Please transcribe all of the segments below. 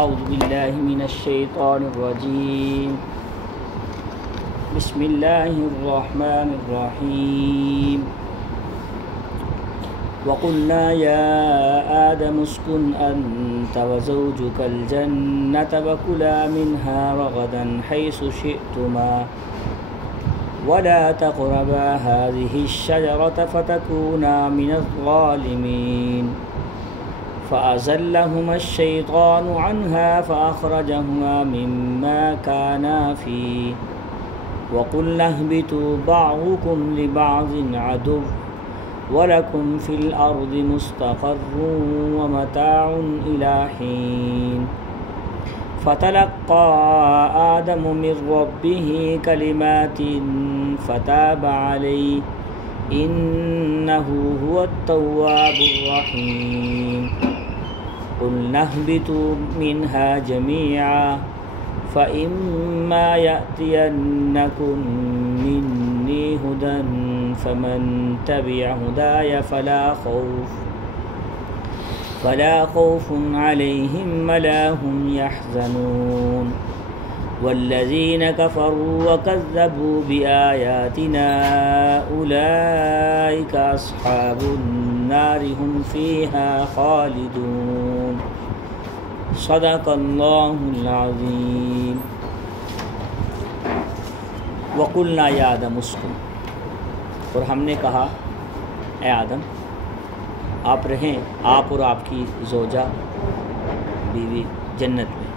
اعوذ باللہ من الشیطان الرجیم بسم اللہ الرحمن الرحیم وقلنا یا آدم اسکن انت وزوجک الجنة وکلا منها رغدا حیث شئتما ولا تقربا هذه الشجرة فتكونا من الظالمين فأزلهما الشيطان عنها فأخرجهما مما كانا فيه وقلنا اهبطوا بعضكم لبعض عدو ولكم في الأرض مستقر ومتاع إلى حين فتلقى آدم من ربه كلمات فتاب عليه إنه هو التواب الرحيم قلنا اهبطوا منها جميعا فإما يأتينكم مني هدى فمن تبع هداي فلا خوف عليهم ولا هم يحزنون والذين كفروا وكذبوا بآياتنا أولئك أصحاب النار هم فيها خالدون صدق اللہ العظیم وقلنا یا آدم اسکن، اور ہم نے کہا اے آدم آپ رہیں، آپ اور آپ کی زوجہ بیوی جنت میں،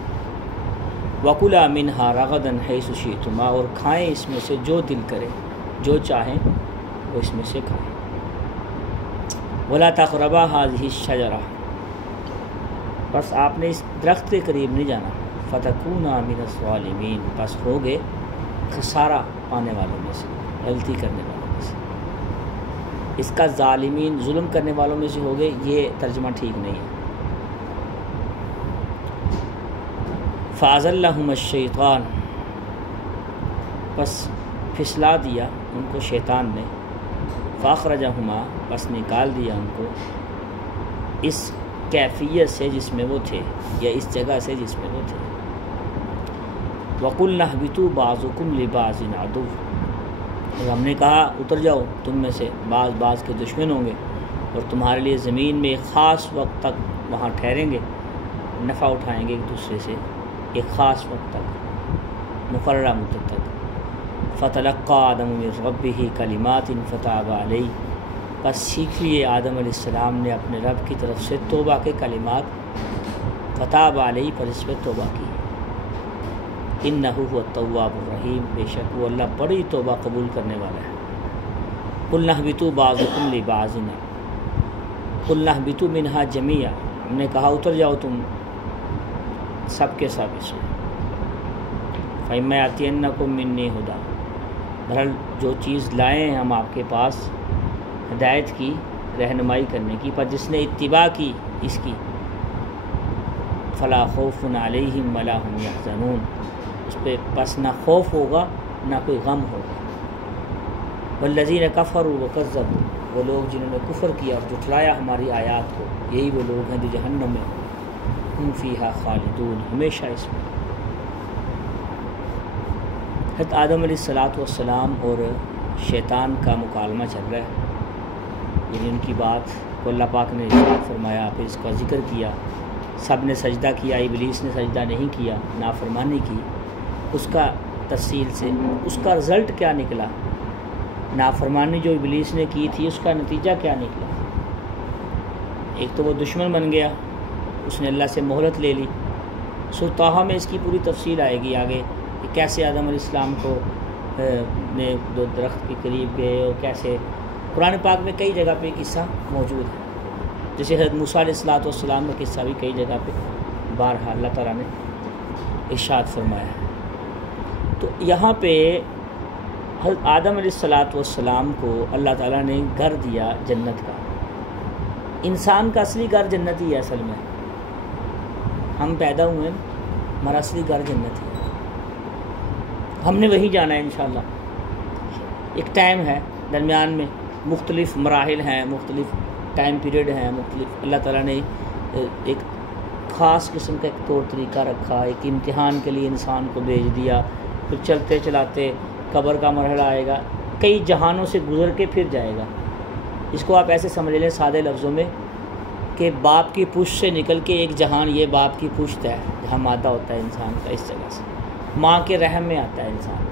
وکلا منہا رغدا حیث شئتما، اور کھائیں اس میں سے جو دل کرے، جو چاہیں وہ اس میں سے کھائیں، ولا تقربا هذه الشجرہ، بس آپ نے اس درخت کے قریب نہیں جانا، فتکونا من الظالمین، بس ہوگے خسارہ پانے والوں میں سے، غلطی کرنے والوں میں سے۔ اس کا ظالمین ظلم کرنے والوں میں سے ہوگے، یہ ترجمہ ٹھیک نہیں ہے۔ فَأَزَلَّهُمَا الشَّيْطَانُ، بس پھسلا دیا ان کو شیطان نے، فَأَخْرَجَهُمَا، بس نکال دیا ان کو اس کیفیت سے جس میں وہ تھے، یا اس جگہ سے جس میں وہ تھے۔ وَقُلْنَا اهْبِطُوا بَعْضُكُمْ لِبَعْضٍ عَدُوٌّ، اور ہم نے کہا اتر جاؤ، تم میں سے بعض کے دشمن ہوں گے، اور تمہارے لیے زمین میں ایک خاص وقت تک وہاں ٹھہریں گے، نفع اٹھائیں گے ایک دوسرے سے ایک خاص وقت تک، مقررہ مدت تک۔ فَتَلَقَّى آدَمُ مِن رَبِّهِ كَلِمَاتٍ فَتَابَ عَلَيْهِ، بس سیکھ لیے آدم علیہ السلام نے اپنے رب کی طرف سے توبہ کے کلمات، فتاب علیہ، پر اس پہ توبہ کی۔ انہ هو التواب الرحیم، بے شک وہ اللہ بڑی توبہ قبول کرنے والا ہے۔ قلنا اهبطوا بعضکم لبعض، قلنا اهبطوا منها جميعا، ہم نے کہا اتر جاؤ تم سب کے سب اس میں۔ فإما يأتينكم مني هدى، بہرحال جو چیز لائے ہیں ہم آپ کے پاس ہدایت کی، رہنمائی کرنے کی، پر جس نے اتباع کی اس کی، فلا خوف علیہم ولا هم يحزنون، اس پہ پس نہ خوف ہوگا نہ کوئی غم ہوگا۔ والذین کفروا وکذبوا، وہ لوگ جنہوں نے کفر کیا اور جھٹلایا ہماری آیات کو، یہی وہ لوگ ہیں جو جہنم میں ہم فیہا خالدون، ہمیشہ اس میں۔ حضرت آدم علیہ السلام اور شیطان کا مکالمہ چل رہا ہے، یعنی ان کی بات کو اللہ پاک نے ارشاد فرمایا، پھر اس کا ذکر کیا، سب نے سجدہ کیا، ابلیس نے سجدہ نہیں کیا، نافرمانی کی، اس کا تفصیل سے اس کا رزلٹ کیا نکلا، نافرمانی جو ابلیس نے کی تھی اس کا نتیجہ کیا نکلا۔ ایک تو وہ دشمن بن گیا، اس نے اللہ سے مہلت لے لی، سورۃ طٰہٰ میں اس کی پوری تفصیل آئے گی آگے کہ کیسے آدم علیہ السلام کو نے دو درخت کے قریب گئے، اور کیسے قرآن پاک میں کئی جگہ پہ قصہ موجود ہے، جیسے حضرت موسیٰ علیہ السلام کا قصہ بھی کئی جگہ پہ بارہا اللہ تعالیٰ نے ارشاد فرمایا ہے۔ تو یہاں پہ حضرت آدم علیہ السلام کو اللہ تعالیٰ نے گھر دیا جنت کا۔ انسان کا اصلی گھر جنت ہی ہے، اصل میں ہم پیدا ہوئے، ہمارا اصلی گھر جنت ہی ہے، ہم نے وہیں جانا ہے انشاءاللہ۔ ایک ٹائم ہے درمیان میں، مختلف مراحل ہیں، مختلف ٹائم پیریڈ ہیں، مختلف اللہ تعالیٰ نے ایک خاص قسم کا ایک طور طریقہ رکھا، ایک امتحان کے لیے انسان کو بھیج دیا، پھر چلتے چلاتے قبر کا مرحلہ آئے گا، کئی جہانوں سے گزر کے پھر جائے گا۔ اس کو آپ ایسے سمجھ لیں سادے لفظوں میں کہ باپ کی پشت سے نکل کے ایک جہان، یہ باپ کی پشت ہے جہاں مادہ ہوتا ہے انسان کا، اس جگہ سے ماں کے رحم میں آتا ہے انسان،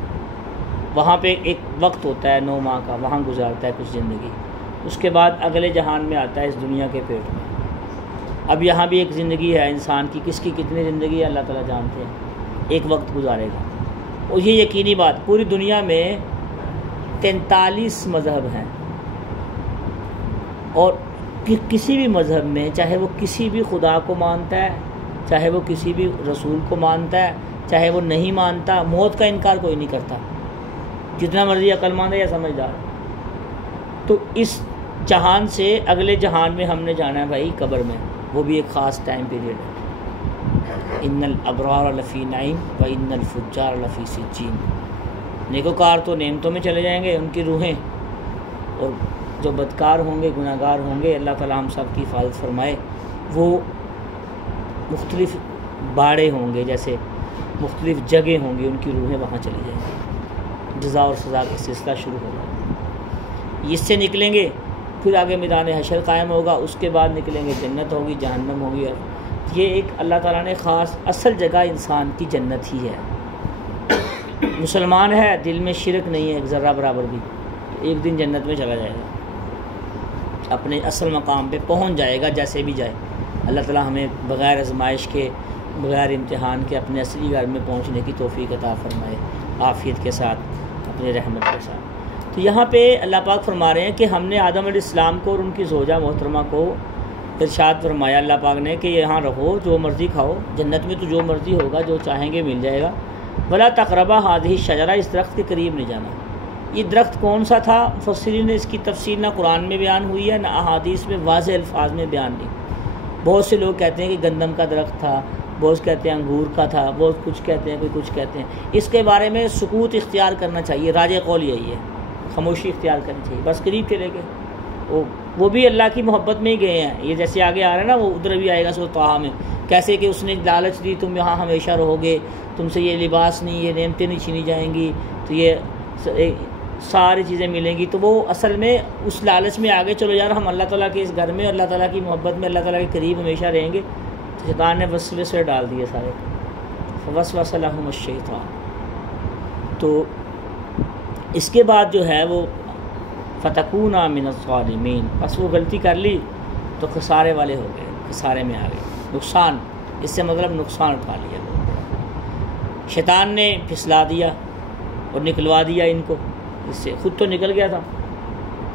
وہاں پہ ایک وقت ہوتا ہے 9 ماہ کا، وہاں گزارتا ہے کچھ زندگی، اس کے بعد اگلے جہان میں آتا ہے اس دنیا کے پیٹ میں۔ اب یہاں بھی ایک زندگی ہے انسان کی، کس کی کتنی زندگی ہے اللہ تعالیٰ جانتے ہیں، ایک وقت گزارے گا۔ اور یہ یقینی بات، پوری دنیا میں 43 مذہب ہیں، اور کسی بھی مذہب میں چاہے وہ کسی بھی خدا کو مانتا ہے، چاہے وہ کسی بھی رسول کو مانتا ہے، چاہے وہ نہیں مانتا، موت کا انکار کوئی نہیں کرتا، جتنا مرضی عقل مند ہے یا سمجھدار۔ تو اس جہان سے اگلے جہان میں ہم نے جانا ہے بھائی، قبر میں، وہ بھی ایک خاص ٹائم پیریڈ ہے۔ ان الابرار لفی نعیم و ان الفجار لفی سجین، نیکوکار تو نعمتوں میں چلے جائیں گے، ان کی روحیں، اور جو بدکار ہوں گے، گناہ گار ہوں گے، اللہ تعالیٰ ہم سب کی حفاظت فرمائے، وہ مختلف باڑے ہوں گے، جیسے مختلف جگہ ہوں گی، ان کی روحیں وہاں چلی جائیں گی، جزا اور سزا کا سلسلہ شروع ہوگا۔ اس سے نکلیں گے، پھر آگے میدان حشر قائم ہوگا، اس کے بعد نکلیں گے، جنت ہوگی، جہنم ہوگی۔ یہ ایک اللہ تعالیٰ نے خاص اصل جگہ انسان کی جنت ہی ہے۔ مسلمان ہے، دل میں شرک نہیں ہے ایک ذرہ برابر بھی، ایک دن جنت میں چلا جائے گا، اپنے اصل مقام پہ پہنچ جائے گا جیسے بھی جائے۔ اللہ تعالیٰ ہمیں بغیر آزمائش کے، بغیر امتحان کے اپنے اصلی گھر میں پہنچنے کی توفیق عطا فرمائے، عافیت کے ساتھ، اپنی رحمت کے ساتھ۔ تو یہاں پہ اللہ پاک فرما رہے ہیں کہ ہم نے آدم علیہ السلام کو اور ان کی زوجہ محترمہ کو ارشاد فرمایا اللہ پاک نے کہ یہاں رہو، جو مرضی کھاؤ، جنت میں تو جو مرضی ہوگا، جو چاہیں گے مل جائے گا، ولا تقربا هذه الشجرہ، اس درخت کے قریب نہیں جانا۔ یہ درخت کون سا تھا؟ مفسرین نے اس کی تفصیل نہ قرآن میں بیان ہوئی ہے، نہ احادیث میں واضح الفاظ میں بیان نہیں۔ بہت سے لوگ کہتے ہیں کہ گندم کا درخت تھا، بہت کہتے ہیں انگور کا تھا، بہت کچھ کہتے ہیں، کوئی کچھ کہتے ہیں۔ اس کے بارے میں سکوت اختیار کرنا چاہیے، راجح قول یہی ہے، خاموشی اختیار کرنی چاہیے، بس قریب چلے گئے، وہ بھی اللہ کی محبت میں ہی گئے ہیں۔ یہ جیسے آگے آ رہا ہے نا، وہ ادھر بھی آئے گا سورۃ طٰہٰ میں، کیسے کہ اس نے لالچ دی تم یہاں ہمیشہ رہو گے، تم سے یہ لباس نہیں، یہ نعمتیں نہیں چھینی جائیں گی، تو یہ ساری چیزیں ملیں گی۔ تو وہ اصل میں اس لالچ میں آگے چلو یار، ہم اللہ تعالیٰ کے اس گھر میں، اللہ تعالیٰ کی محبت میں، اللہ تعالیٰ کے قریب ہمیشہ رہیں گے۔ تو شیطان نے وسوسے ڈال دیے سارے، فوسوس لہم الشیطان۔ تو اس کے بعد جو ہے وہ فتکون من الظالمین، بس وہ غلطی کر لی تو خسارے والے ہو گئے، خسارے میں آ گئے، نقصان، اس سے مطلب نقصان اٹھا لیا۔ شیطان نے پھسلا دیا اور نکلوا دیا ان کو، اس سے خود تو نکل گیا تھا۔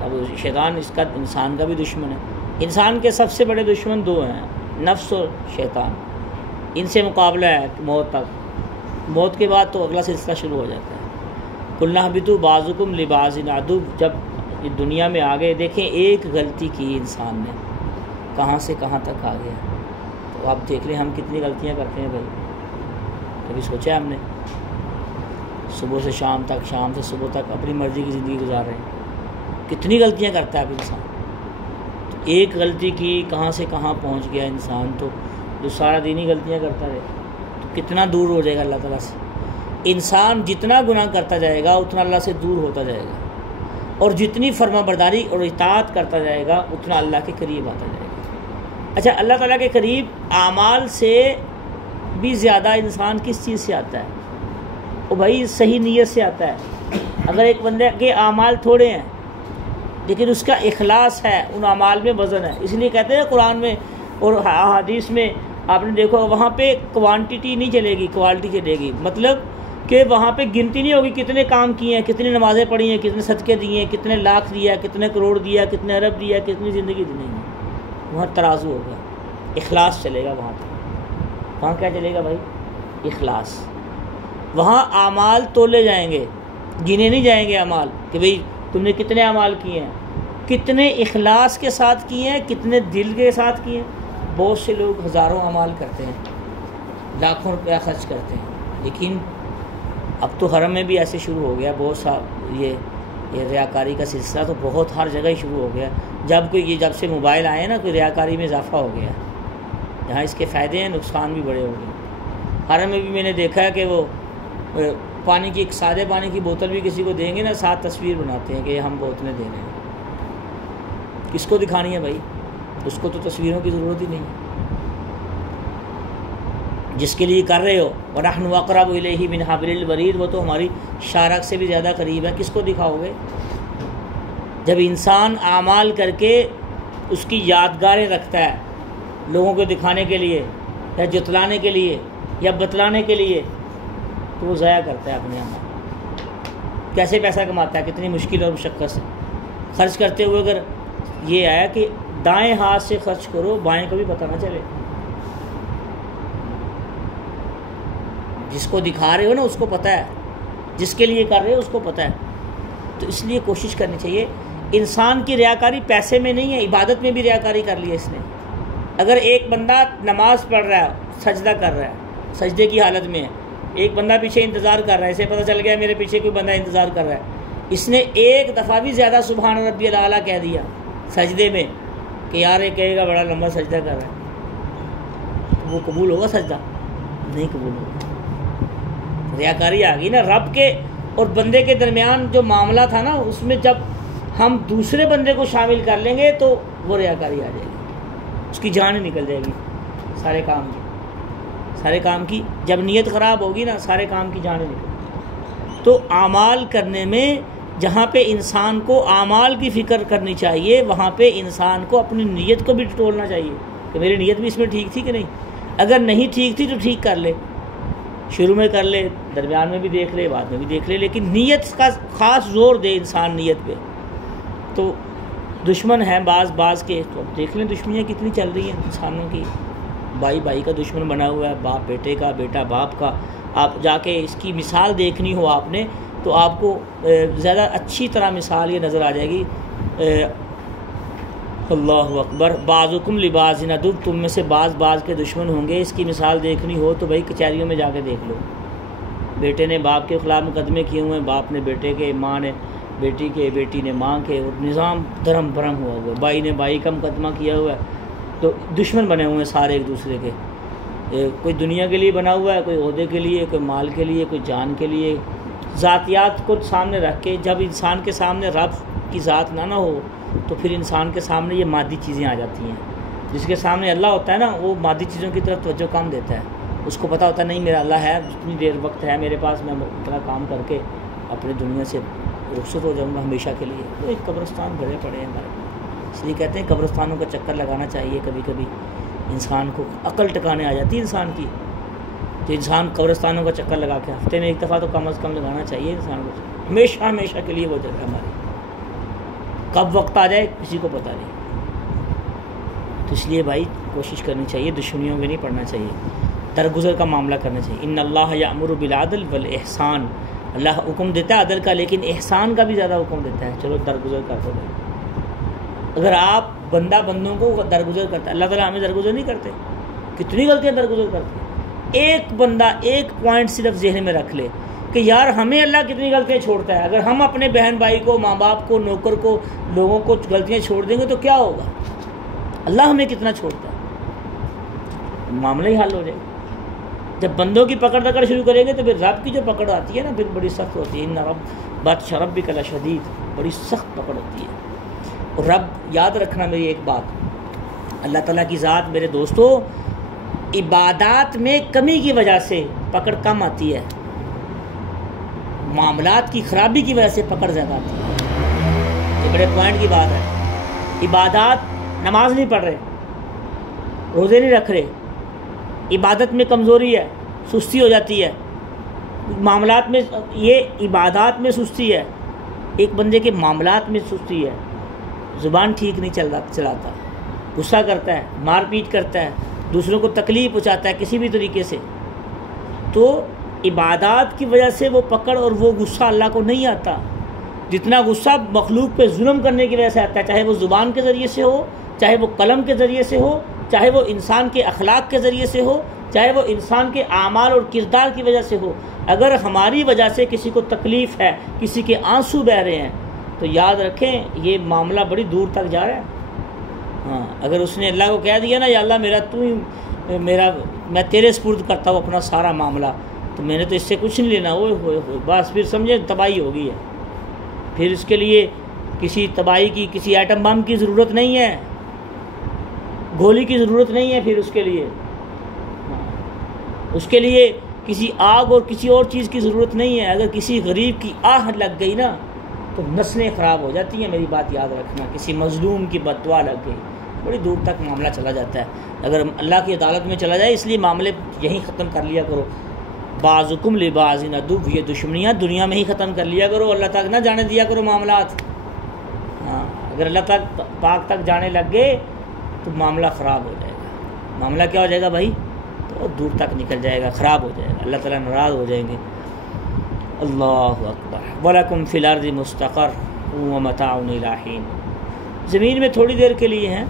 اب شیطان اس کا انسان کا بھی دشمن ہے۔ انسان کے سب سے بڑے دشمن 2 ہیں، نفس اور شیطان۔ ان سے مقابلہ ہے موت تک، موت کے بعد تو اگلا سلسلہ شروع ہو جاتا ہے۔ قُلْنَا اهْبِطُوا بَعْضُكُمْ لِبَعْضٍ عَدُوٌّ، جب دنیا میں آگے دیکھیں ایک غلطی کی انسان نے، کہاں سے کہاں تک آ گیا۔ تو آپ دیکھ لیں ہم کتنی غلطیاں کرتے ہیں بھائی، کبھی سوچا ہم نے؟ صبح سے شام تک، شام سے صبح تک اپنی مرضی کی زندگی گزار رہے ہیں، کتنی غلطیاں کرتا ہے اب انسان۔ تو ایک غلطی کی کہاں سے کہاں پہنچ گیا انسان، تو جو سارا دن ہی غلطیاں کرتا رہے تو کتنا دور ہو جائے گا اللہ تعالیٰ سے۔ انسان جتنا گناہ کرتا جائے گا اتنا اللہ سے دور ہوتا جائے گا، اور جتنی فرما برداری اور اطاعت کرتا جائے گا اتنا اللہ کے قریب آتا جائے گا۔ اچھا، اللہ تعالیٰ کے قریب اعمال سے بھی زیادہ انسان کس چیز سے آتا ہے؟ وہ بھائی صحیح نیت سے آتا ہے۔ اگر ایک بندے کے اعمال تھوڑے ہیں لیکن اس کا اخلاص ہے، ان اعمال میں وزن ہے، اس لیے کہتے ہیں قرآن میں اور حدیث میں آپ نے دیکھو، وہاں پہ کوانٹٹی نہیں چلے گی، کوالٹی چلے گی، مطلب کہ وہاں پہ گنتی نہیں ہوگی کتنے کام کیے ہیں، کتنی نمازیں پڑھی ہیں، کتنے صدقے دیے ہیں، کتنے لاکھ دیا، کتنے کروڑ دیا، کتنے ارب دیا، کتنی زندگی دی نہیں۔ وہاں ترازو ہوگا، اخلاص چلے گا وہاں پہ۔ وہاں کیا چلے گا بھائی؟ اخلاص۔ وہاں اعمال تولے جائیں گے، گنے نہیں جائیں گے اعمال کہ بھئی تم نے کتنے اعمال کیے ہیں، کتنے اخلاص کے ساتھ کیے ہیں، کتنے دل کے ساتھ کیے ہیں۔ بہت سے لوگ ہزاروں اعمال کرتے ہیں، لاکھوں روپیہ خرچ کرتے ہیں، لیکن اب تو حرم میں بھی ایسے شروع ہو گیا بہت سا یہ ریاکاری کا سلسلہ تو بہت ہر جگہ ہی شروع ہو گیا۔ جب سے موبائل آئے نا، کوئی ریاکاری میں اضافہ ہو گیا، جہاں اس کے فائدے ہیں نقصان بھی بڑے ہو گئے۔ حرم میں بھی میں نے دیکھا ہے کہ وہ پانی کی ایک سادے پانی کی بوتل بھی کسی کو دیں گے نا، ساتھ تصویر بناتے ہیں کہ یہ ہم بوتلیں دے رہے ہیں۔ کس کو دکھانی ہے بھائی؟ اس کو تو تصویروں کی ضرورت ہی نہیں ہے۔ جس کے لیے کر رہے ہو وَنَحْنُ أَقْرَبُ إِلَيْهِ مِنْ حَبْلِ الْوَرِيدِ، وہ تو ہماری شارک سے بھی زیادہ قریب ہے، کس کو دکھاؤ گے؟ جب انسان اعمال کر کے اس کی یادگاریں رکھتا ہے لوگوں کو دکھانے کے لیے یا جتلانے کے لیے یا بتلانے کے لیے، تو وہ ضائع کرتا ہے اپنے عمل۔ کیسے پیسہ کماتا ہے؟ کتنی مشکل اور مشقت سے خرچ کرتے ہوئے اگر یہ آیا کہ دائیں ہاتھ سے خرچ کرو بائیں کو بھی پتہ نہ چلے۔ جس کو دکھا رہے ہو نا اس کو پتہ ہے، جس کے لیے کر رہے ہو اس کو پتہ ہے۔ تو اس لیے کوشش کرنی چاہیے۔ انسان کی ریاکاری پیسے میں نہیں ہے، عبادت میں بھی ریاکاری کر لی ہے اس نے۔ اگر ایک بندہ نماز پڑھ رہا ہے، سجدہ کر رہا ہے، سجدے کی حالت میں ہے، ایک بندہ پیچھے انتظار کر رہا ہے، اسے پتہ چل گیا میرے پیچھے کوئی بندہ انتظار کر رہا ہے، اس نے ایک دفعہ بھی زیادہ سبحان ربی الاعلیٰ کہہ دیا سجدے میں کہ یار یہ کہے گا بڑا لمبا سجدہ کر رہا ہے، تو وہ قبول ہوگا سجدہ؟ نہیں قبول ہوگا۔ ریاکاری آ گئی نا۔ رب کے اور بندے کے درمیان جو معاملہ تھا نا، اس میں جب ہم دوسرے بندے کو شامل کر لیں گے تو وہ ریاکاری آ جائے گی، اس کی جان ہی نکل جائے گی سارے کام کی۔ جب نیت خراب ہوگی نا سارے کام کی جان ہی نکل جائے گی۔ تو اعمال کرنے میں جہاں پہ انسان کو اعمال کی فکر کرنی چاہیے، وہاں پہ انسان کو اپنی نیت کو بھی ٹٹولنا چاہیے کہ میری نیت بھی اس میں ٹھیک تھی کہ نہیں۔ اگر نہیں ٹھیک تھی تو ٹھیک کر لے، شروع میں کر لے، درمیان میں بھی دیکھ لے، بعد میں بھی دیکھ لے، لیکن نیت کا خاص زور دے انسان نیت پہ۔ تو دشمن ہیں بعض کے، تو دیکھ لیں دشمنیاں کتنی چل رہی ہیں انسانوں کی۔ بھائی کا دشمن بنا ہوا ہے، باپ بیٹے کا، بیٹا باپ کا۔ آپ جا کے اس کی مثال دیکھنی ہو آپ نے تو آپ کو زیادہ اچھی طرح مثال یہ نظر آ جائے گی۔ اللہ اکبر، بعضکم لبعض عدو، تم میں سے بعض کے دشمن ہوں گے۔ اس کی مثال دیکھنی ہو تو بھائی کچہریوں میں جا کے دیکھ لو۔ بیٹے نے باپ کے خلاف مقدمے کیے ہوئے ہیں، باپ نے بیٹے کے، ماں نے بیٹی کے، بیٹی نے ماں کے، اور نظام دھرم بھرم ہوا ہوا ہے۔ بھائی نے بھائی کا مقدمہ کیا ہوا ہے، تو دشمن بنے ہوئے ہیں سارے ایک دوسرے کے۔ کوئی دنیا کے لیے بنا ہوا ہے، کوئی عہدے کے لیے، کوئی مال کے لیے، کوئی جان کے لیے۔ ذاتیات کو سامنے رکھ کے جب انسان کے سامنے رب کی ذات نہ ہو تو پھر انسان کے سامنے یہ مادی چیزیں آ جاتی ہیں۔ جس کے سامنے اللہ ہوتا ہے نا، وہ مادی چیزوں کی طرف توجہ کم دیتا ہے۔ اس کو پتہ ہوتا ہے نہیں میرا اللہ ہے، جتنی دیر وقت ہے میرے پاس میں اتنا کام کر کے اپنی دنیا سے رخصت ہو جاؤں گا ہمیشہ کے لیے۔ تو ایک قبرستان بھرے پڑے ہیں ہمارے، اس لیے کہتے ہیں قبرستانوں کا چکر لگانا چاہیے۔ کبھی کبھی انسان کو عقل ٹکانے آ جاتی ہے انسان کی، تو انسان قبرستانوں کا چکر لگا کے ہفتے میں ایک دفعہ تو کم از کم لگانا چاہیے انسان کو، ہمیشہ کے لیے وہ جگہ ہماری۔ کب وقت آ جائے کسی کو پتہ نہیں۔ تو اس لیے بھائی کوشش کرنی چاہیے، دشمنیوں میں نہیں پڑنا چاہیے، درگزر کا معاملہ کرنا چاہیے۔ ان اللہ یأمر بالعدل والاحسان، اللہ حکم دیتا ہے عدل کا، لیکن احسان کا بھی زیادہ حکم دیتا ہے۔ چلو درگزر کر دو۔ اگر آپ بندوں کو درگزر کرتا ہے، اللہ تعالیٰ ہمیں درگزر نہیں کرتے؟ کتنی غلطیاں درگزر کرتے ہیں۔ ایک بندہ ایک پوائنٹ صرف ذہن میں رکھ لے کہ یار ہمیں اللہ کتنی غلطیاں چھوڑتا ہے۔ اگر ہم اپنے بہن بھائی کو، ماں باپ کو، نوکر کو، لوگوں کو غلطیاں چھوڑ دیں گے تو کیا ہوگا؟ اللہ ہمیں کتنا چھوڑتا ہے، معاملہ ہی حل ہو جائے گا۔ جب بندوں کی پکڑ شروع کریں گے تو پھر رب کی جو پکڑ آتی ہے نا، پھر بڑی سخت ہوتی ہے۔ ان بطش ربک لشدید، بڑی سخت پکڑ ہوتی ہے۔ اور رب، یاد رکھنا میری ایک بات، اللہ تعالیٰ کی ذات میرے دوستو، عبادات میں کمی کی وجہ سے پکڑ کم آتی ہے، معاملات کی خرابی کی وجہ سے پکڑ زیادہ آتی ہے۔ یہ بڑے پوائنٹ کی بات ہے۔ عبادات، نماز نہیں پڑھ رہے، روزے نہیں رکھ رہے، عبادت میں کمزوری ہے، سستی ہو جاتی ہے، معاملات میں، یہ عبادات میں سستی ہے، ایک بندے کے معاملات میں سستی ہے، زبان ٹھیک نہیں چلاتا، غصہ کرتا ہے، مار پیٹ کرتا ہے، دوسروں کو تکلیف پہنچاتا ہے کسی بھی طریقے سے، تو عبادات کی وجہ سے وہ پکڑ اور وہ غصہ اللہ کو نہیں آتا جتنا غصہ مخلوق پہ ظلم کرنے کی وجہ سے آتا ہے، چاہے وہ زبان کے ذریعے سے ہو، چاہے وہ قلم کے ذریعے سے ہو، چاہے وہ انسان کے اخلاق کے ذریعے سے ہو، چاہے وہ انسان کے اعمال اور کردار کی وجہ سے ہو۔ اگر ہماری وجہ سے کسی کو تکلیف ہے، کسی کے آنسو بہہ رہے ہیں، تو یاد رکھیں یہ معاملہ بڑی دور تک جا رہا ہے۔ ہاں، اگر اس نے اللہ کو کہہ دیا نا یا اللہ میرا تو ہی میں تیرے سپرد کرتا ہوں اپنا سارا معاملہ، تو میں نے تو اس سے کچھ نہیں لینا، اوئے ہوئے ہوئے بس پھر سمجھے تباہی ہو گئی ہے. پھر اس کے لیے کسی تباہی کی، کسی ایٹم بم کی ضرورت نہیں ہے، گولی کی ضرورت نہیں ہے. پھر اس کے لیے کسی آگ اور کسی اور چیز کی ضرورت نہیں ہے. اگر کسی غریب کی آہ لگ گئی نا تو نسلیں خراب ہو جاتی ہیں، میری بات یاد رکھنا. کسی مظلوم کی بد دعا لگ گئی، بڑی دور تک معاملہ چلا جاتا ہے. اگر اللہ کی عدالت میں چلا جائے، اس لیے معاملے یہیں ختم کر لیا کرو. بعضکم لبعض عدو، یہ دشمنیاں دنیا میں ہی ختم کر لیا کرو، اللہ تک نہ جانے دیا کرو معاملات. ہاں، اگر اللہ پاک تک جانے لگ گئے تو معاملہ خراب ہو جائے گا. معاملہ کیا ہو جائے گا بھائی؟ تو دور تک نکل جائے گا، خراب ہو جائے گا، اللہ تعالیٰ ناراض ہو جائیں گے. اللہ اکبر. وَلَكُمْ فِي الْأَرْضِ مُسْتَقَرٌّ وَمَتَاعٌ إِلَىٰ حِينٍ. زمین میں تھوڑی دیر کے لیے ہیں،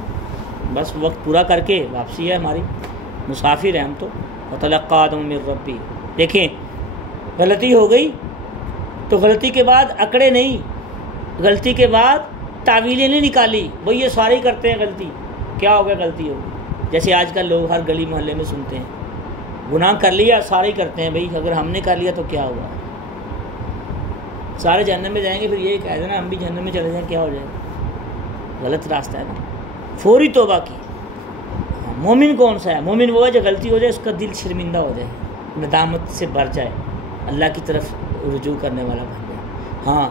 بس وقت پورا کر کے واپسی ہے ہماری، مسافر ہیں ہم تو. وَتَلَقَّىٰ آدَمُ مِن رَبِّهِ. دیکھیں غلطی ہو گئی تو غلطی کے بعد اکڑے نہیں، غلطی کے بعد تعویلیں نہیں نکالی. بھئی یہ سارے ہی کرتے ہیں غلطی، کیا ہو گیا غلطی ہو گئی. جیسے آج کل لوگ ہر گلی محلے میں سنتے ہیں، گناہ کر لیا سارے ہی کرتے ہیں. بھئی اگر ہم نے کر لیا تو کیا ہوا، سارے جہنم میں جائیں گے. پھر یہ کہہ دینا ہم بھی جہنم میں چلے جائیں، کیا ہو جائے گا؟ غلط راستہ ہے نا. فوری توبہ کی. مومن کون سا ہے؟ مومن وہ ہے جو غلطی ہو جائے اس کا دل شرمندہ ہو جائے، ندامت سے بھر جائے، اللہ کی طرف رجوع کرنے والا بن جائے. ہاں،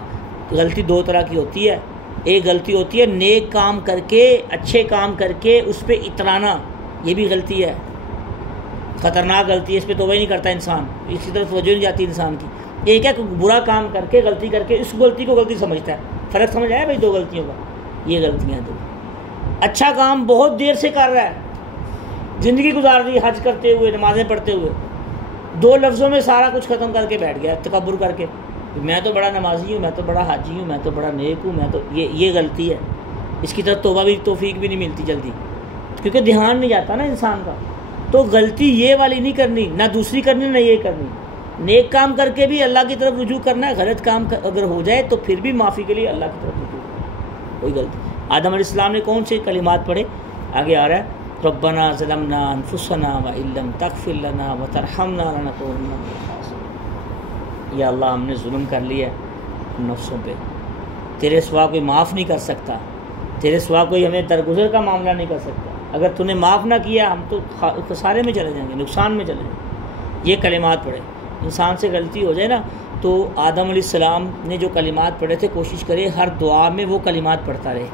غلطی دو طرح کی ہوتی ہے. ایک غلطی ہوتی ہے نیک کام کر کے، اچھے کام کر کے اس پہ اترانا، یہ بھی غلطی ہے، خطرناک غلطی ہے، اس پہ توبہ ہی نہیں کرتا انسان، اس کی طرف توجہ نہیں جاتی انسان کی. ایک ہے کہ برا کام کر کے، غلطی کر کے اس غلطی کو غلطی سمجھتا ہے. فرق سمجھ آیا بھائی دو غلطیوں کا؟ یہ غلطیاں دو. اچھا کام بہت دیر سے کر رہا ہے، زندگی گزار دی حج کرتے ہوئے، نمازیں پڑھتے ہوئے، دو لفظوں میں سارا کچھ ختم کر کے بیٹھ گیا تکبر کر کے، میں تو بڑا نمازی ہوں، میں تو بڑا حاجی ہوں، میں تو بڑا نیک ہوں، میں تو یہ غلطی ہے. اس کی طرف توبہ بھی توفیق بھی نہیں ملتی جلدی، کیونکہ دھیان نہیں جاتا نا انسان کا. تو غلطی یہ والی نہیں کرنی، نہ دوسری کرنی نہ یہ کرنی. نیک کام کر کے بھی اللہ کی طرف رجوع کرنا ہے، غلط کام اگر ہو جائے تو پھر بھی معافی کے لیے اللہ کی طرف رجوع کرنا. کوئی غلطی. آدم علیہ السلام نے کون سے کلمات پڑھے؟ آگے آ رہا ہے ربنا ظلمنا انفسنا وان لم تغفر لنا وترحمنا لنکونن من الخاسرین. یا اللہ ہم نے ظلم کر لیا نفسوں پہ، تیرے سوا کوئی معاف نہیں کر سکتا، تیرے سوا کوئی ہمیں درگزر کا معاملہ نہیں کر سکتا. اگر تو نے معاف نہ کیا ہم تو خسارے میں چلے جائیں گے، نقصان میں چلے جائیں گے. یہ کلمات پڑھے. انسان سے غلطی ہو جائے نا تو آدم علیہ السلام نے جو کلمات پڑھے تھے کوشش کرے ہر دعا میں وہ کلمات پڑھتا رہے.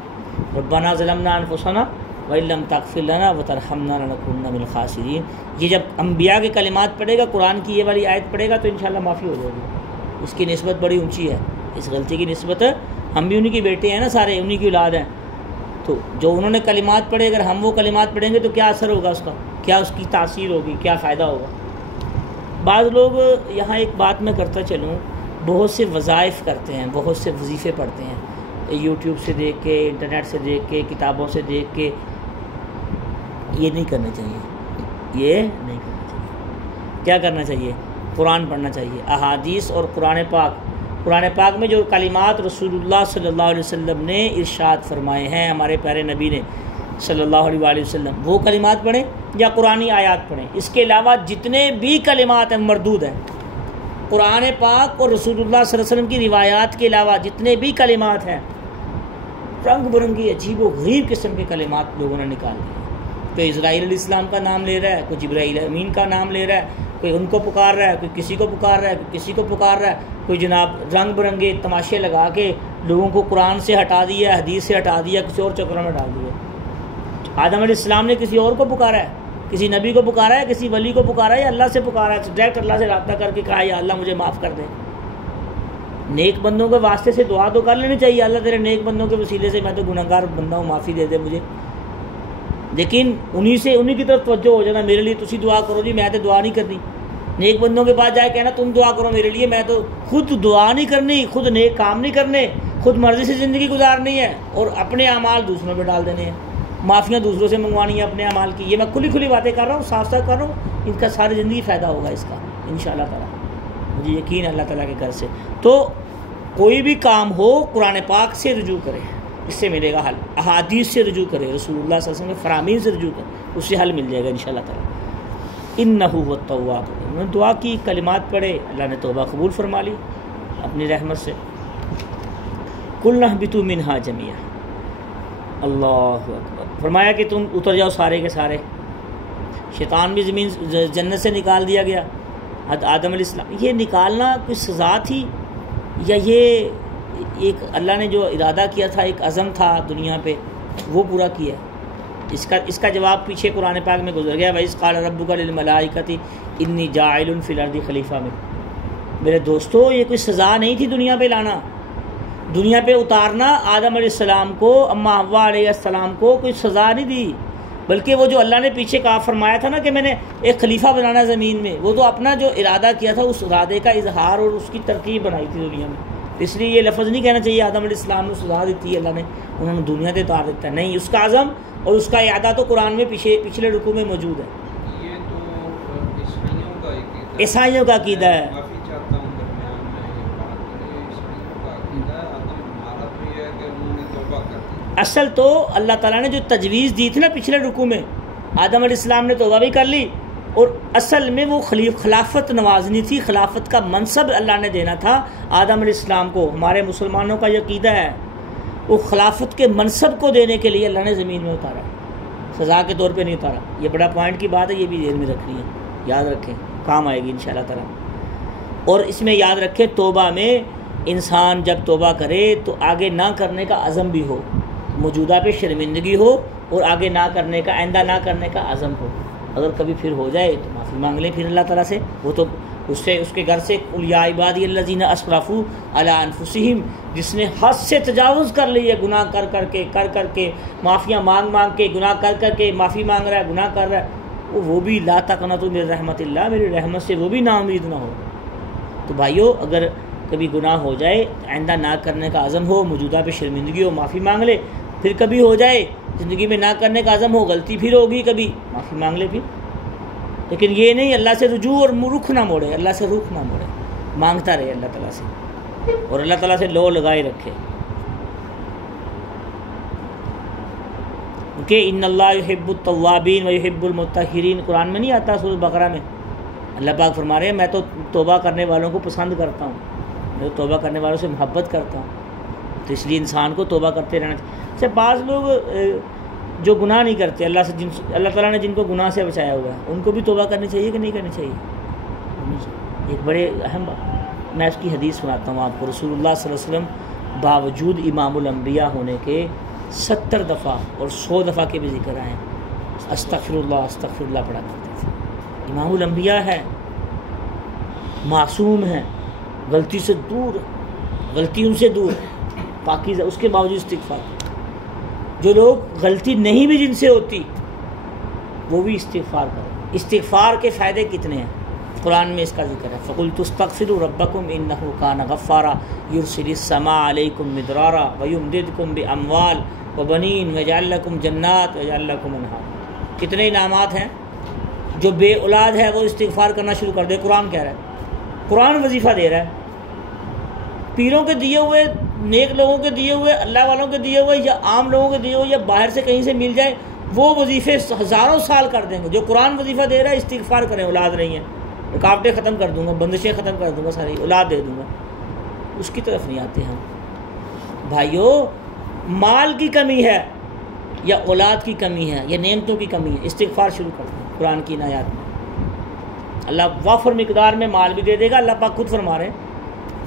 ربنا ظلمنا انفسنا وان لم تغفر لنا وترحمنا لنکونن من الخاسرین. یہ جب انبیاء کے کلمات پڑھے گا، قرآن کی یہ والی آیت پڑھے گا تو انشاءاللہ معافی ہو جائے گی. اس کی نسبت بڑی اونچی ہے، اس غلطی کی نسبت. ہم بھی انہی کے بیٹے ہیں نا، سارے انہی کی اولاد ہیں. تو جو انہوں نے کلمات پڑھے، اگر ہم وہ کلمات پڑھیں گے تو کیا اثر ہوگا اس کا، کیا اس کی تاثیر ہوگی، کیا فائدہ ہوگا. بعض لوگ یہاں ایک بات میں کرتا چلوں، بہت سے وظائف کرتے ہیں، بہت سے وظیفے پڑھتے ہیں، یوٹیوب سے دیکھ کے، انٹرنیٹ سے دیکھ کے، کتابوں سے دیکھ کے. یہ نہیں کرنا چاہیے، یہ نہیں کرنا چاہیے. کیا کرنا چاہیے؟ قرآن پڑھنا چاہیے، احادیث اور قرآن پاک. قرآن پاک میں جو کلمات رسول اللہ صلی اللہ علیہ وسلم نے ارشاد فرمائے ہیں، ہمارے پیارے نبی نے صلی اللہ علیہ وآلہ وسلم، وہ کلمات پڑھیں یا قرآنی آیات پڑھیں. اس کے علاوہ جتنے بھی کلمات ہیں مردود ہیں. قرآن پاک اور رسول اللہ صلی اللہ علیہ وسلم کی روایات کے علاوہ جتنے بھی کلمات ہیں، رنگ برنگی عجیب و غریب قسم کے کلمات لوگوں نے نکال دیے. کوئی اسرائیل علیہ السلام کا نام لے رہا ہے، کوئی جبرائیل امین کا نام لے رہا ہے، کوئی ان کو پکار رہا ہے، کوئی کسی کو پکار رہا ہے، کوئی کسی کو پکار رہا ہے، کوئی جناب رنگ برنگے تماشے لگا کے لوگوں کو قرآن سے ہٹا دیا، حدیث سے ہٹا دیا، کسی اور چکروں میں ڈال دیا. آدم علیہ السلام نے کسی اور کو پکارا ہے، کسی نبی کو پکارا ہے، کسی ولی کو پکارا ہے، یا اللہ سے پکارا ہے، ڈائریکٹ اللہ سے رابطہ کر کے کہا یا اللہ مجھے معاف کر دے. نیک بندوں کے واسطے سے دعا تو کر لینی چاہیے، اللہ تیرے نیک بندوں کے وسیلے سے میں تو گنہگار بندہ ہوں، معافی دے دے مجھے. لیکن انہی کی طرف توجہ ہو جانا، میرے لیے تسی دعا کرو جی، میں تو دعا نہیں کرنی. نیک بندوں کے پاس جائے کہنا تم دعا کرو میرے لیے، میں تو خود دعا نہیں کرنی، خود نیک کام نہیں کرنے، خود مرضی سے زندگی گزارنی ہے، اور اپنے اعمال دوسروں پہ ڈال دینے ہیں، معافیاں دوسروں سے منگوانی ہے اپنے اعمال کی. یہ میں کھلی باتیں کر رہا ہوں، صاف صاف کر رہا ہوں. ان کا ساری زندگی فائدہ ہوگا اس کا انشاءاللہ تعالیٰ، مجھے یقین ہے اللہ تعالیٰ کے گھر سے. تو کوئی بھی کام ہو قرآن پاک سے رجوع کرے، اس سے ملے گا حل. احادیث سے رجوع کرے، رسول اللہ صلی اللہ علیہ وسلم کے فرامین سے رجوع کرے، اس سے حل مل جائے گا انشاءاللہ تعالیٰ. انہ هو التواب، انہوں نے دعا کی، کلمات پڑھے، اللہ نے توبہ قبول فرما لی اپنی رحمت سے۔ قلنا اہبطوا منہا جمیعا، اللہ اکبر، فرمایا کہ تم اتر جاؤ سارے کے سارے۔ شیطان بھی زمین جنت سے نکال دیا گیا، آدم علیہ السلام۔ یہ نکالنا کوئی سزا تھی یا یہ ایک اللہ نے جو ارادہ کیا تھا، ایک عزم تھا دنیا پہ، وہ پورا کیا؟ اس کا جواب پیچھے قرآن پاک میں گزر گیا، وَإِذْ قَالَ رَبُّكَ لِلْمَلَائِكَةِ إِنِّي جَاعِلٌ فِي الْأَرْضِ خلیفہ میں۔ میرے دوستو، یہ کوئی سزا نہیں تھی دنیا پہ لانا، دنیا پہ اتارنا آدم علیہ السلام کو، اماں حوا علیہ السلام کو کوئی سزا نہیں دی، بلکہ وہ جو اللہ نے پیچھے کہا فرمایا تھا نا کہ میں نے ایک خلیفہ بنانا زمین میں، وہ تو اپنا جو ارادہ کیا تھا اس ارادے کا اظہار اور اس کی ترکیب بنائی تھی دنیا میں۔ اس لیے یہ لفظ نہیں کہنا چاہیے آدم علیہ السلام نے سزا دیتی ہے اللہ نے، انہوں نے دنیا سے اتار دیتا ہے، نہیں، اس کا عزم اور اس کا اعادہ تو قرآن میں پچھلے رکوع میں موجود ہے۔ یہ تو عیسائیوں کا عقیدہ ہے۔ معافی چاہتا ہوں درمیان میں بات کریں، عیسائیوں کا عقیدہ ہے، ہمارا تو یہ ہے کہ انہوں نے توبہ کر دی۔ اصل تو اللہ تعالیٰ نے جو تجویز دی تھی نا پچھلے رکوع میں، آدم علیہ السلام نے توبہ بھی کر لی، اور اصل میں وہ خلافت نوازنی تھی، خلافت کا منصب اللہ نے دینا تھا آدم علیہ السلام کو۔ ہمارے مسلمانوں کا یہ عقیدہ ہے، وہ خلافت کے منصب کو دینے کے لیے اللہ نے زمین میں اتارا، سزا کے طور پہ نہیں اتارا۔ یہ بڑا پوائنٹ کی بات ہے، یہ بھی ذہن میں رکھنی ہے، یاد رکھیں، کام آئے گی انشاءاللہ تعالیٰ۔ اور اس میں یاد رکھیں، توبہ میں انسان جب توبہ کرے تو آگے نہ کرنے کا عزم بھی ہو، موجودہ پہ شرمندگی ہو اور آگے نہ کرنے کا، آئندہ نہ کرنے کا عزم ہو۔ اگر کبھی پھر ہو جائے تو معافی مانگ لیں پھر اللہ تعالیٰ سے، وہ تو اس کے گھر سے قل یا عبادی الذین اسرفوا علی انفسہم، جس نے حد سے تجاوز کر لی ہے، گناہ کر کے معافیاں مانگ کے، گناہ کر کے معافی مانگ رہا ہے، گناہ کر رہا ہے، وہ بھی لا تقنطوا من رحمت اللہ، میری رحمت سے وہ بھی نا امید نہ ہو۔ تو بھائیو، اگر کبھی گناہ ہو جائے، آئندہ نہ کرنے کا عزم ہو، موجودہ پہ شرمندگی ہو، معافی مانگ لے، پھر کبھی ہو جائے زندگی میں نہ کرنے کا عزم ہو، غلطی پھر ہوگی کبھی، معافی مانگ لے پھر، لیکن یہ نہیں اللہ سے رجوع اور رخ نہ موڑے، اللہ سے رخ نہ موڑے، مانگتا رہے اللہ تعالیٰ سے، اور اللہ تعالیٰ سے لو لگائے رکھے۔ کہ ان اللہ یحب التوابین و یحب المطہرین، قرآن میں نہیں آتا سورۃ بقرہ میں؟ اللہ پاک فرما رہے ہیں میں تو توبہ کرنے والوں کو پسند کرتا ہوں، میں تو توبہ کرنے والوں سے محبت کرتا ہوں، تو اس لیے انسان کو توبہ کرتے رہنا چاہیے۔ سے بعض لوگ جو گناہ نہیں کرتے، اللہ تعالیٰ نے جن کو گناہ سے بچایا ہوا ہے، ان کو بھی توبہ کرنی چاہیے کہ نہیں کرنی چاہیے؟ ایک بڑے اہم بات میں اس کی حدیث سناتا ہوں آپ کو۔ رسول اللہ صلی اللہ علیہ وسلم باوجود امام الانبیاء ہونے کے 70 دفعہ اور 100 دفعہ کے بھی ذکر آئے، استغفر اللہ پڑھا کرتے تھے۔ امام الانبیاء ہے، معصوم ہے، غلطی سے دور، غلطی ان سے دور، پاکیزہ، اس کے باوجود استغفار۔ جو لوگ غلطی نہیں بھی جن سے ہوتی وہ بھی استغفار کریں۔ استغفار کے فائدے کتنے ہیں، قرآن میں اس کا ذکر ہے، فَقُلْتُ اسْتَغْفِرُوا رَبَّكُمْ إِنَّهُ كَانَ غَفَّارًا يُرْسِلِ السَّمَاءَ عَلَيْكُمْ مِدْرَارًا وَيُمْدِدْكُمْ بِأَمْوَالٍ وَبَنِينَ وَيَجْعَلْ لَكُمْ جَنَّاتٍ وَيَجْعَلْ لَكُمْ أَنْهَارًا۔ کتنے انعامات ہیں۔ جو بے اولاد ہے وہ استغفار کرنا شروع کر دے، قرآن کہہ رہا ہے، قرآن وظیفہ دے رہا ہے۔ پیروں کے دیے ہوئے، نیک لوگوں کے دیے ہوئے، اللہ والوں کے دیے ہوئے، یا عام لوگوں کے دیے ہوئے، یا باہر سے کہیں سے مل جائے، وہ وظیفے ہزاروں سال کر دیں گے۔ جو قرآن وظیفہ دے رہا ہے، استغفار کریں، اولاد نہیں ہے، رکاوٹیں ختم کر دوں گا، بندشیں ختم کر دوں گا، ساری اولاد دے دوں گا، اس کی طرف نہیں آتے ہم۔ بھائیو، مال کی کمی ہے یا اولاد کی کمی ہے یا نعمتوں کی کمی ہے، استغفار شروع کر دیں قرآن کی آیات میں۔ اللہ وافر مقدار میں مال بھی دے دے گا، اللہ پاک خود فرما رہے ہیں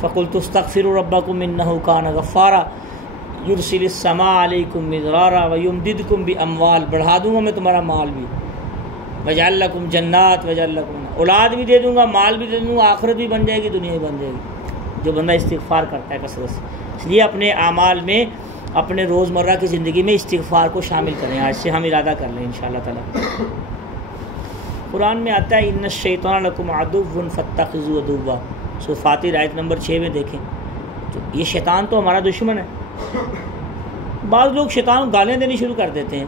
فَقُلْتُ اسْتَغْفِرُوا رَبَّكُمْ إِنَّهُ كَانَ غَفَّارًا يُرْسِلِ السَّمَاءَ عَلَيْكُمْ مِدْرَارًا وَيُمْدِدْكُمْ بِأَمْوَالٍ، بڑھا دوں گا میں تمہارا مال بھی، وَيَجْعَلْ لَكُمْ جَنَّاتٍ وَيَجْعَلْ لَكُمْ، اولاد بھی دے دوں گا، مال بھی دے دوں گا، آخرت بھی بن جائے گی، دنیا بھی بن جائے گی، جو بندہ استغفار کرتا ہے کثرت سے۔ اس لیے اپنے اعمال میں، اپنے روزمرہ کی زندگی میں استغفار کو شامل کریں، آج سے ہم ارادہ کر لیں انشاءاللہ تعالی۔ قرآن میں آتا ہے ان الشیطان لکم عدو فاتخذوہ عدوا، سورۃ فاطر آیت نمبر 6 میں دیکھیں، تو یہ شیطان تو ہمارا دشمن ہے۔ بعض لوگ شیطان کو گالیاں دینی شروع کر دیتے ہیں،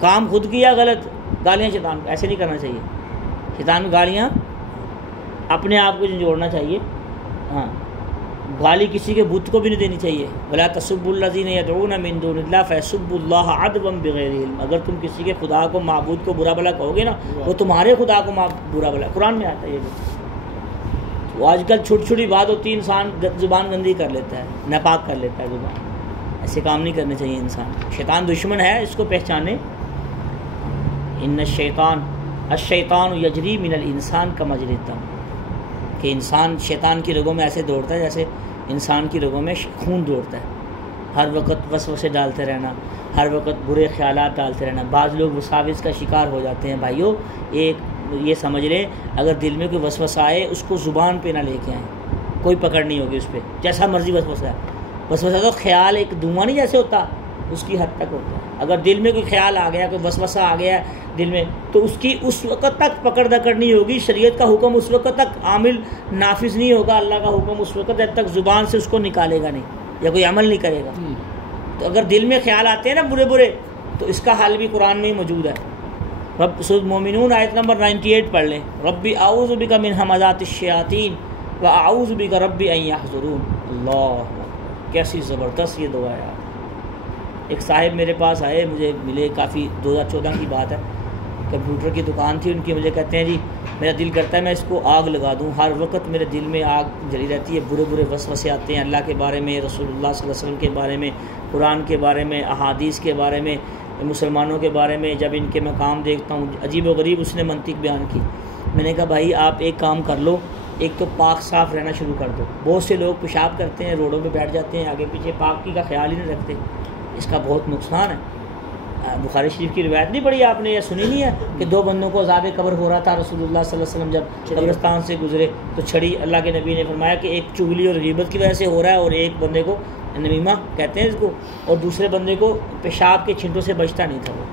کام خود کیا غلط، گالیاں شیطان کو، ایسے نہیں کرنا چاہیے۔ شیطان کو گالیاں اپنے آپ کو جھنجھوڑنا چاہیے، ہاں گالی کسی کے بت کو بھی نہیں دینی چاہیے. ولا تسبوا الذین یدعون من دون اللہ فیسبوا اللہ عدوا بغیر علم. اگر تم کسی کے خدا کو معبود کو برا بھلا کہو گے نا وہ تمہارے خدا کو برا بھلا. قرآن میں آتا ہے یہ بھی. وہ آج کل چھوٹی چھوٹی بات ہوتی ہے انسان زبان گندی کر لیتا ہے, ناپاک کر لیتا ہے زبان. ایسے کام نہیں کرنے چاہیے انسان. شیطان دشمن ہے, اس کو پہچانے. ان الشیطان یجری من الانسان کمجری الدم, کہ انسان شیطان کی رگوں میں ایسے دوڑتا ہے جیسے انسان کی رگوں میں خون دوڑتا ہے. ہر وقت وسوسے ڈالتے رہنا, ہر وقت برے خیالات ڈالتے رہنا. بعض لوگ وساوس کا شکار ہو جاتے ہیں. بھائیو ایک یہ سمجھ لیں, اگر دل میں کوئی وسوسہ آئے اس کو زبان پہ نہ لے کے آئیں, کوئی پکڑ نہیں ہوگی اس پہ. جیسا مرضی وسوسہ ہے, وسوسہ تو خیال ایک دھواں نہیں جیسے ہوتا اس کی حد تک ہوتا ہے. اگر دل میں کوئی خیال آ گیا, کوئی وسوسہ آ گیا دل میں, تو اس کی اس وقت تک پکڑ دکڑ نہیں ہوگی. شریعت کا حکم اس وقت تک عامل نافذ نہیں ہوگا. اللہ کا حکم اس وقت تک زبان سے اس کو نکالے گا نہیں, یا کوئی عمل نہیں کرے گا. تو اگر دل میں خیال آتے ہیں نا برے برے, تو اس کا حل بھی قرآن میں ہی موجود ہے. رب سورۃ مومنون آیت نمبر 98 پڑھ لیں. ربی اعوذ بک من ہمزات الشیاطین واعوذ بک ربی ان یحضرون. اللہ کیسی زبردست یہ دعا ہے. ایک صاحب میرے پاس آئے, مجھے ملے, کافی 2014 کی بات ہے. کمپیوٹر کی دکان تھی ان کی. مجھے کہتے ہیں جی میرا دل کرتا ہے میں اس کو آگ لگا دوں. ہر وقت میرے دل میں آگ جلی رہتی ہے, برے برے وسوسے آتے ہیں اللہ کے بارے میں, رسول اللہ صلی اللہ علیہ وسلم کے بارے میں, قرآن کے بارے میں, احادیث کے بارے میں, مسلمانوں کے بارے میں. جب ان کے میں کام دیکھتا ہوں عجیب و غریب اس نے منطق بیان کی. میں نے کہا بھائی آپ ایک کام کر لو, ایک تو پاک صاف رہنا شروع کر دو. بہت سے لوگ پیشاب کرتے ہیں, روڈوں پہ بیٹھ جاتے ہیں, آگے پیچھے پاکی کا خیال ہی نہیں رکھتے. اس کا بہت نقصان ہے. بخاری شریف کی روایت نہیں پڑھی آپ نے یا سنی نہیں ہے کہ 2 بندوں کو عذاب قبر ہو رہا تھا. رسول اللہ صلی اللہ علیہ وسلم جب قبرستان سے گزرے تو چھڑی, اللہ کے نبی نے فرمایا کہ ایک چغلی اور غیبت کی وجہ سے ہو رہا ہے, اور ایک بندے کو نمیمہ کہتے ہیں اس کو, اور دوسرے بندے کو پیشاب کے چھینٹوں سے بچتا نہیں تھا وہ,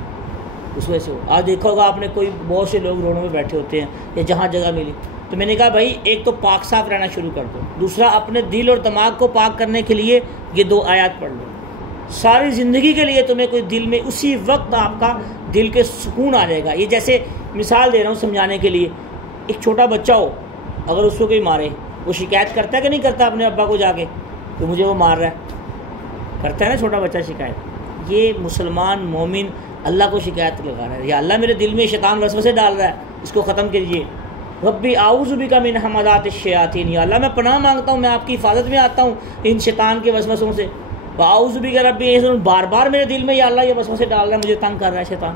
اس وجہ سے ہو. آج دیکھا ہوگا آپ نے کوئی بہت سے لوگ روڈوں میں بیٹھے ہوتے ہیں یا جہاں جگہ ملی. تو میں نے کہا بھائی ایک تو پاک صاف رہنا شروع کر دو, دوسرا اپنے دل اور دماغ کو پاک کرنے کے لیے یہ 2 آیات پڑھ لو. ساری زندگی کے لیے تمہیں کوئی دل میں اسی وقت آپ کا دل کے سکون آ جائے گا. یہ جیسے مثال دے رہا ہوں سمجھانے کے لیے. ایک چھوٹا بچہ ہو, اگر اس کو کوئی مارے, وہ شکایت کرتا ہے کہ نہیں کرتا اپنے ابا کو جا کے کہ مجھے وہ مار رہا ہے؟ کرتا ہے نا چھوٹا بچہ شکایت. یہ مسلمان مومن اللہ کو شکایت لگا رہا ہے, یا اللہ میرے دل میں شیطان وسوسے ڈال رہا ہے, اس کو ختم کیجیے. ربی اعوذ بک من ہمزات الشیاطین, یا اللہ میں پناہ مانگتا ہوں, میں آپ کی حفاظت میں آتا ہوں ان شیطان کے وسوسوں سے. واعوذ بک ربی یحضرون, بار بار میرے دل میں یا اللہ یہ وسوسے ڈال رہا ہے, مجھے تنگ کر رہا ہے شیطان.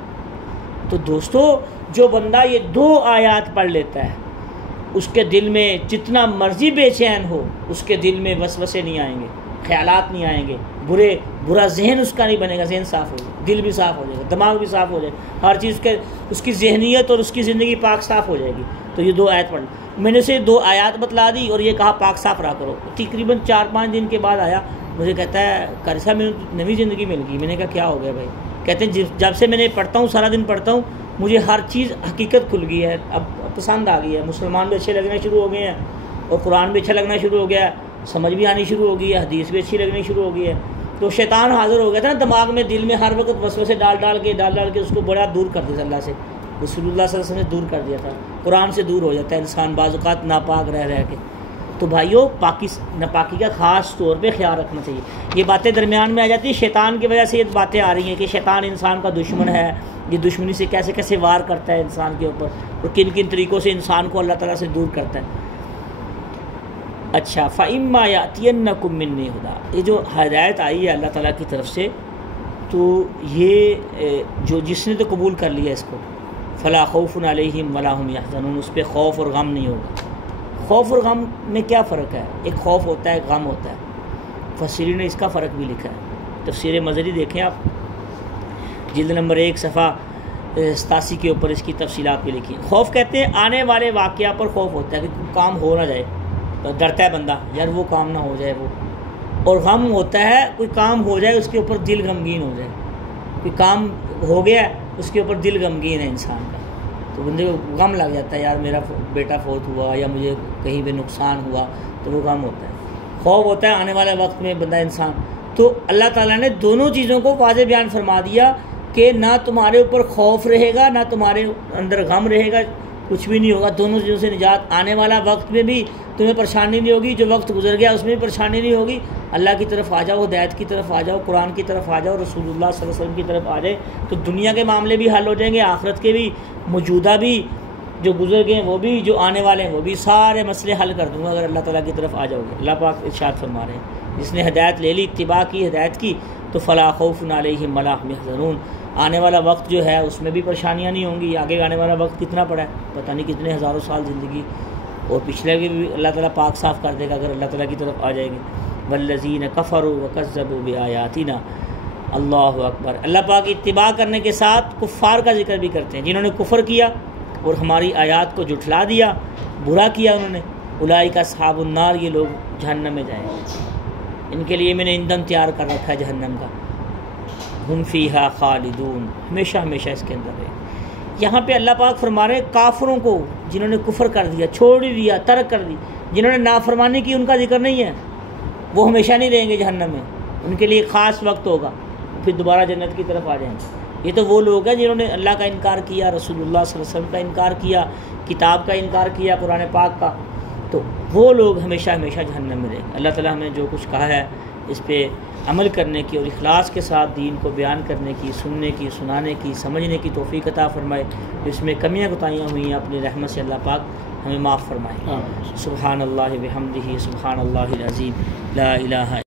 تو دوستو جو بندہ یہ 2 آیات پڑھ لیتا ہے, اس کے دل میں جتنا مرضی بے چین ہو, اس کے دل میں وسوسے نہیں آئیں گے, خیالات نہیں آئیں گے, برا ذہن اس کا نہیں بنے گا. ذہن صاف ہو جائے, دل بھی صاف ہو جائے گا, دماغ بھی صاف ہو جائے گا, ہر چیز کے اس کی ذہنیت اور اس کی زندگی پاک صاف ہو جائے گی. تو یہ 2 آیات پڑھ لی. میں نے اسے 2 آیات بتلا دی اور یہ کہا پاک صاف رہا کرو. تقریباً 4-5 دن کے بعد آیا, مجھے کہتا ہے قاری صاحب میں نئی زندگی مل گئی. میں نے کہا کیا ہو گیا بھائی؟ کہتے ہیں جب سے میں نے پڑھتا ہوں, سارا دن پڑھتا ہوں, مجھے ہر چیز حقیقت کھل گئی ہے, اب پسند آ گئی ہے. مسلمان بھی اچھے لگنے شروع ہو گئے ہیں, اور قرآن بھی اچھا لگنا شروع ہو گیا ہے, سمجھ بھی آنی شروع ہو گئی ہے, حدیث بھی اچھی لگنی شروع ہو گئی ہے. تو شیطان حاضر ہو گیا تھا نا دماغ میں, دل میں ہر وقت وسوسے ڈال کے اس کو بڑا دور کر دیا اللہ سے. رسول اللہ صلی اللہ علیہ وسلم نے دور کر دیا تھا. قرآن سے دور ہو جاتا ہے انسان بعض اوقات ناپاک رہ کے. تو بھائیو ناپاکی کا خاص طور پہ خیال رکھنا چاہیے. یہ باتیں درمیان میں آ جاتی ہیں, شیطان کی وجہ سے یہ باتیں آ رہی ہیں کہ شیطان انسان کا دشمن ہے, یہ دشمنی سے کیسے وار کرتا ہے انسان کے اوپر, اور کن کن طریقوں سے انسان کو اللہ تعالیٰ سے دور کرتا ہے. اچھا, فَإِمَّا يَأْتِيَنَّكُم مِّنِّي هُدًى, یہ جو ہدایت آئی ہے اللہ تعالیٰ کی طرف سے, تو یہ جس نے تو قبول کر لیا اس کو, فَلَا خَوْفٌ عَلَيْهِمْ وَلَا هُمْ يَحْزَنُونَ, اس پہ خوف اور غم نہیں ہوگا. خوف اور غم میں کیا فرق ہے؟ ایک خوف ہوتا ہے, ایک غم ہوتا ہے. مفسرین نے اس کا فرق بھی لکھا ہے. تفسیر مظہری دیکھیں آپ, جلد نمبر 1 صفحہ 87 کے اوپر اس کی تفصیلات بھی لکھی. خوف کہتے ہیں آنے والے واقعہ پر خوف ہوتا ہے کہ کام ہو نہ جائے, ڈرتا ہے بندہ یار وہ کام نہ ہو جائے وہ. اور غم ہوتا ہے کوئی کام ہو جائے اس کے اوپر دل غمگین ہو جائے, کوئی کام ہو گیا اس کے اوپر دل غمگین ہے انسان کا, تو بندے کو غم لگ جاتا ہے, یار میرا بیٹا فوت ہوا یا مجھے کہیں پہ نقصان ہوا, تو وہ غم ہوتا ہے. خوف ہوتا ہے آنے والے وقت میں بندہ انسان. تو اللہ تعالیٰ نے دونوں چیزوں کو واضح بیان فرما دیا کہ نہ تمہارے اوپر خوف رہے گا, نہ تمہارے اندر غم رہے گا. کچھ بھی نہیں ہوگا، دونوں چیزوں سے نجات۔ آنے والا وقت میں بھی تمہیں پریشانی نہیں ہوگی، جو وقت گزر گیا اس میں بھی پریشانی نہیں ہوگی۔ اللہ کی طرف آ جاؤ، ہدایت کی طرف آ جاؤ، قرآن کی طرف آ جاؤ، رسول اللہ صلی اللہ علیہ وسلم کی طرف آ جائے تو دنیا کے معاملے بھی حل ہو جائیں گے، آخرت کے بھی، موجودہ بھی، جو گزر گئے ہیں وہ بھی، جو آنے والے ہیں وہ بھی، سارے مسئلے حل کر دوں گا اگر اللہ تعالیٰ کی طرف آ جاؤ گے۔ اللہ پاک ارشاد فرما رہے ہیں جس نے ہدایت لے لی، اتباع کی ہدایت کی، تو فلا خوف علیہم ولا هم يحزنون۔ آنے والا وقت جو ہے اس میں بھی پریشانیاں نہیں ہوں گی۔ آگے آنے والا وقت کتنا پڑا ہے، پتہ نہیں کتنے ہزاروں سال زندگی، اور پچھلے کے بھی اللہ تعالیٰ پاک صاف کر دے گا اگر اللہ تعالیٰ کی طرف آ جائے گی۔ والذین کفروا وکذبوا بآیاتنا، اللہ اکبر۔ اللہ پاک اتباع کرنے کے ساتھ کفار کا ذکر بھی کرتے ہیں، جنہوں نے کفر کیا اور ہماری آیات کو جھٹلا دیا، برا کیا انہوں نے، اولئک اصحاب النار، یہ لوگ جہنم میں جائیں گے، ان کے لیے میں نے ایندھن تیار کر رکھا ہے جہنم کا، ہم فیہا خالدون، ہمیشہ ہمیشہ اس کے اندر رہے۔ یہاں پہ اللہ پاک فرما رہے ہیں کافروں کو، جنہوں نے کفر کر دیا، چھوڑ ہی دیا، ترک کر دی، جنہوں نے نافرمانی کی، ان کا ذکر نہیں ہے، وہ ہمیشہ نہیں رہیں گے جہنم میں، ان کے لیے خاص وقت ہوگا، پھر دوبارہ جنت کی طرف آ جائیں گے۔ یہ تو وہ لوگ ہیں جنہوں نے اللہ کا انکار کیا، رسول اللہ صلی اللہ علیہ وسلم کا انکار کیا، کتاب کا انکار کیا، قرآن پاک کا، تو وہ لوگ ہمیشہ ہمیشہ جہنم میں رہیں گے۔ اللہ تعالیٰ ہمیں جو کچھ کہا ہے اس پہ عمل کرنے کی اور اخلاص کے ساتھ دین کو بیان کرنے کی، سننے کی، سنانے کی، سمجھنے کی توفیق عطا فرمائے۔ اس میں کمیاں کوتاہیاں ہوئی ہیں اپنی رحمت سے اللہ پاک ہمیں معاف فرمائے۔ سبحان اللہ بحمدہ، سبحان اللہ العظیم، لا الہ